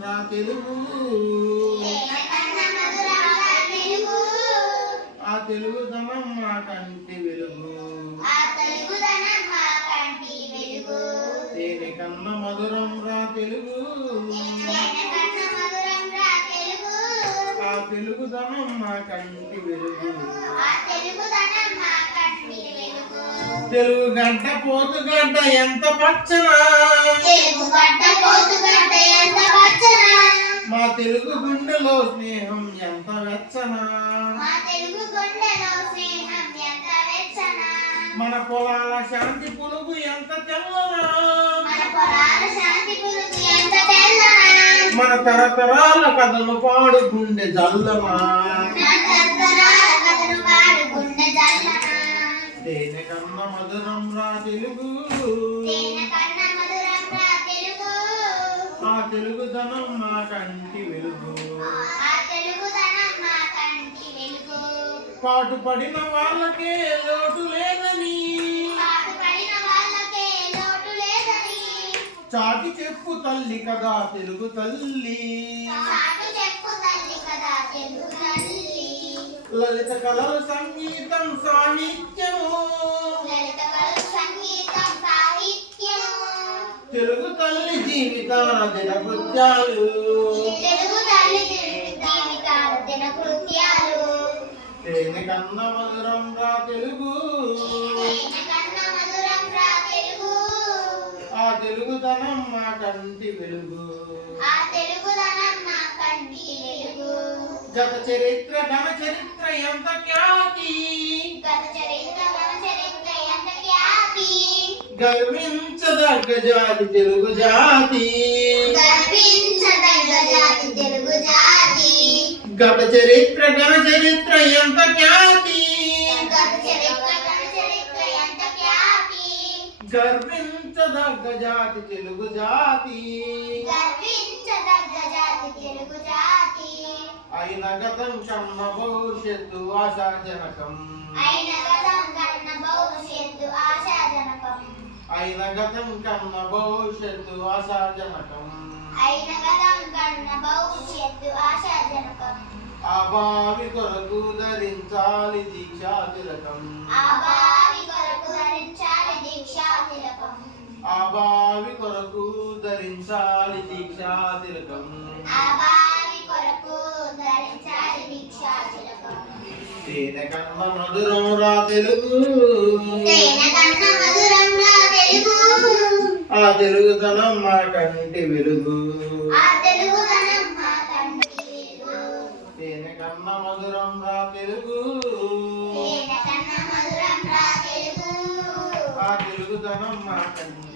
రా తెలుగు ఆ తెలుగుదనం మా కంటి వెలుగు తేనె కన్న మధురం రా తెలుగు ఆ తెలుగుదనం మా కంటి వెలుగు తెలుగు గడ్డ పోతు గడ్డ ఎంత పచ్చనా మా తెలుగు గుండెలో స్నేహం ఎంత వెచ్చనా మన పొలాల శాంతి పులుగు ఎంత తెల్లనా మన తరతరాల కథను పాడు గుండె జల్లమా తేనె కన్న మధురం రా తెలుగు ఆ తెలుగుదనం మా కంటి వెలుగు పాటు పడిన వాళ్ళకే లోటు లేదని చాటి చెప్పు తల్లి కదా తెలుగు తల్లి లలిత కళల సంగీతం సాహిత్యము తెలుగు తల్లి జీవితాల దినకృత్యాలు తేనె కన్న మధురం రా తెలుగు ఆ తెలుగుదనం మా కంటి వెలుగు గత చరిత్ర ఘన చరిత్ర ఎంత ఖ్యాతి గర్వించదగ్గ జాతి తెలుగు జాతి గత చరిత్ర ఘన చరిత్ర ఎంత ఖ్యాతి గర్వించదగ్గ జాతి తెలుగు జాతి అయిన గతం కన్న భవిష్యత్తు ఆశాజనకం అయిన గతం కన్న భవిష్యత్తు ఆశాజనకం అభావి కొరకు ధరించాలి దీక్షా తిలకం అభావి కొరకు ధరించాలి దీక్షా తిలకం తేనె కన్న మధురం రా తెలుగు ఆ తెలుగుదనం మా కంటి వెలుగు తేనె కన్న మధురం రా తెలుగు ఆ తెలుగుదనం మా కంటి